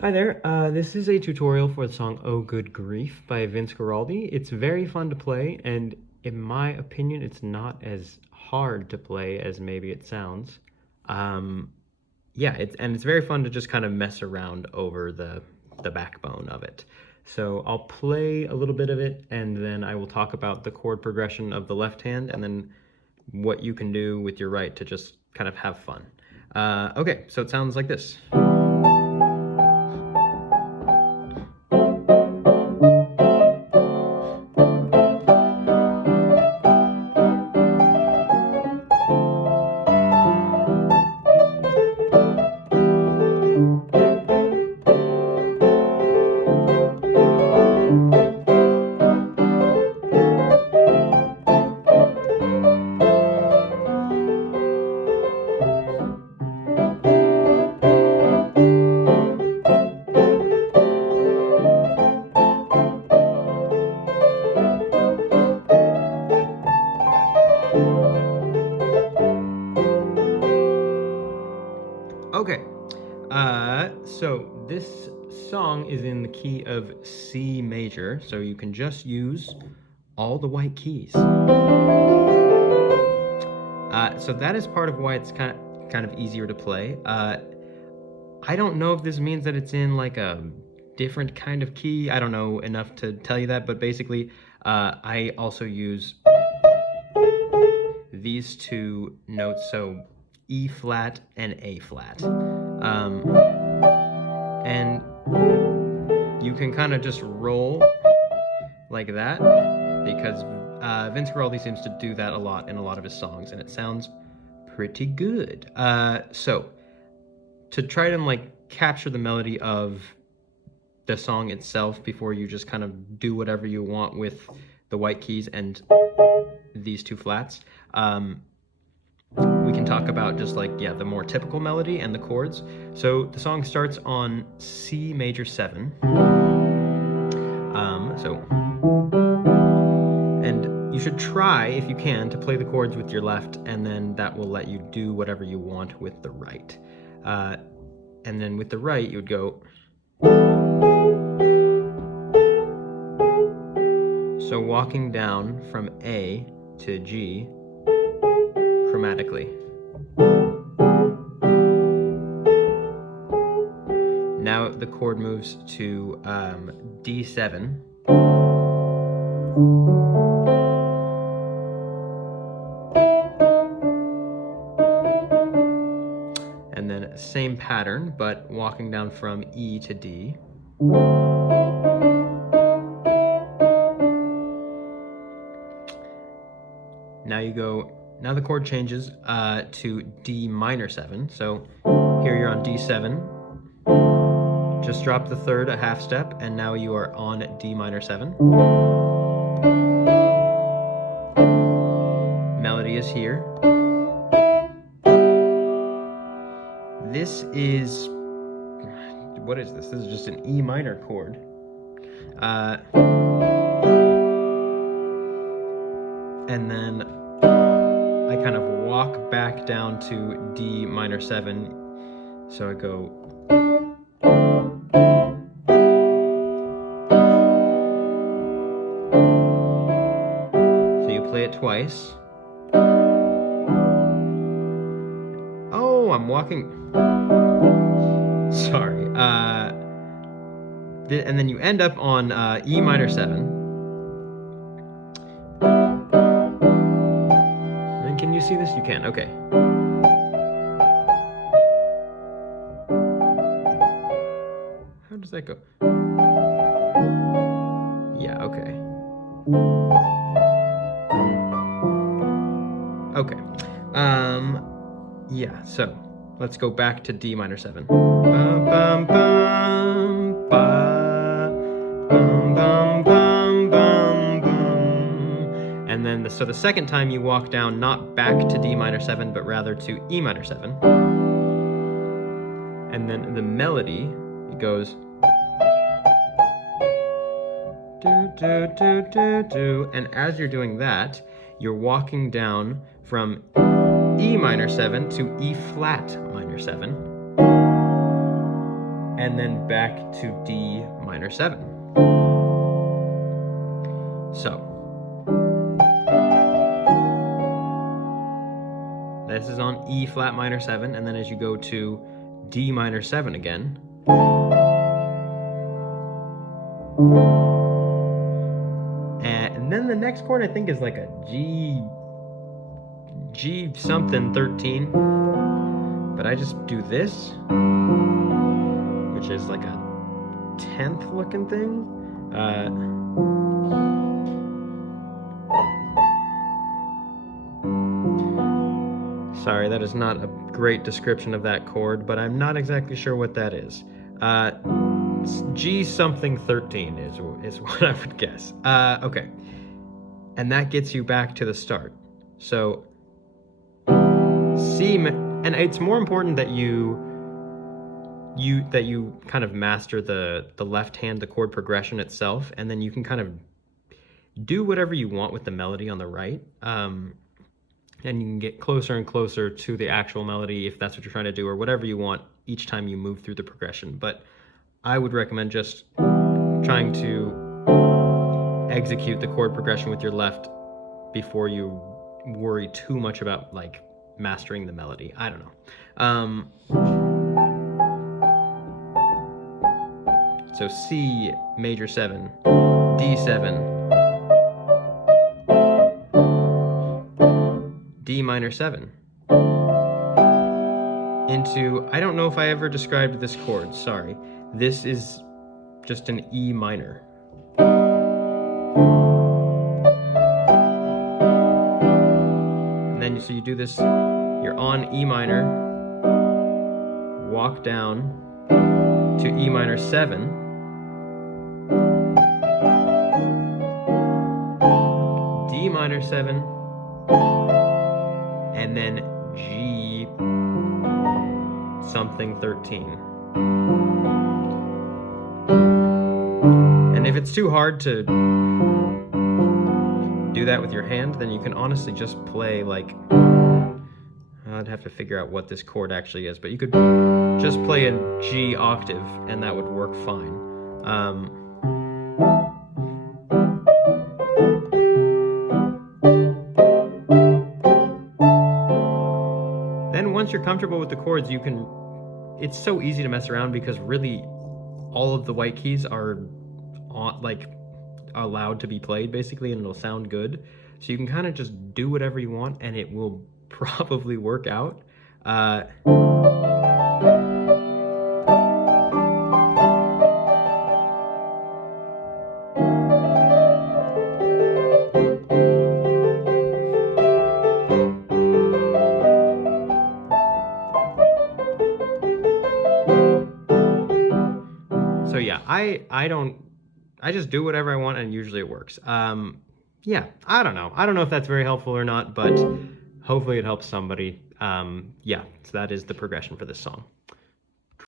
Hi there, this is a tutorial for the song Oh Good Grief by Vince Guaraldi. It's very fun to play, and in my opinion, it's not as hard to play as maybe it sounds. Um, yeah, it's very fun to just kind of mess around over the backbone of it. So I'll play a little bit of it, and then I will talk about the chord progression of the left hand, and then what you can do with your right to just kind of have fun. Okay, so it sounds like this. Okay, so this song is in the key of C major, so you can just use all the white keys. So that is part of why it's kind of easier to play. I don't know if this means that it's in like a different kind of key. I don't know enough to tell you that, but basically, I also use these two notes, so E flat and A flat. And you can kind of just roll like that because Vince Guaraldi seems to do that a lot in a lot of his songs, and it sounds pretty good. So to try to like capture the melody of the song itself before you just kind of do whatever you want with the white keys and these two flats, we can talk about just like, yeah, the more typical melody and the chords. So the song starts on C major 7. And you should try, if you can, to play the chords with your left, and then that will let you do whatever you want with the right. And then with the right, you would go. So walking down from A to G chromatically. Now the chord moves to D7. And then same pattern, but walking down from E to D. Now the chord changes to D minor 7. So here you're on D7. Just drop the third a half step, and now you are on D minor 7. Melody is here. This is, what is this? This is just an E minor chord. And then I kind of walk back down to D minor 7. So I go. So you play it twice. Oh, I'm walking. Sorry. And then you end up on E minor 7. Can you see this? You can. Okay. How does that go? Yeah, okay. Okay. Yeah, so let's go back to D minor 7. Bum, bum, bum, ba, bum, bum, bum, bum, bum. And then, so the second time you walk down, not back to D minor 7, but rather to E minor 7. And then the melody, it goes. Do, do, do, do, do. And as you're doing that, you're walking down from E minor 7 to E flat minor 7. and then back to D minor 7. So this is on E flat minor 7, and then as you go to D minor 7 again, and then the next chord I think is like a G something 13, but I just do this, which is like a 10th looking thing. Sorry, that is not a great description of that chord, but I'm not exactly sure what that is. G something 13 is what I would guess. Okay, and that gets you back to the start. So C, and it's more important that you kind of master the left hand, the chord progression itself, and then you can kind of do whatever you want with the melody on the right. And you can get closer and closer to the actual melody if that's what you're trying to do, or whatever you want each time you move through the progression. But I would recommend just trying to execute the chord progression with your left before you worry too much about like mastering the melody. I don't know. So C major 7, D7, D minor 7, into, I don't know if I ever described this chord, sorry. This is just an E minor. And then so you do this, you're on E minor, walk down to E minor 7, D minor 7, and then G something 13. And if it's too hard to do that with your hand, then you can honestly just play like, I'd have to figure out what this chord actually is, but you could just play a G octave and that would work fine. Then once you're comfortable with the chords, you can, it's so easy to mess around because really all of the white keys are like allowed to be played basically, and it'll sound good. So you can kind of just do whatever you want and it will probably work out. So yeah, I just do whatever I want and usually it works. Yeah, I don't know. I don't know if that's very helpful or not, but hopefully it helps somebody. Yeah, so that is the progression for this song.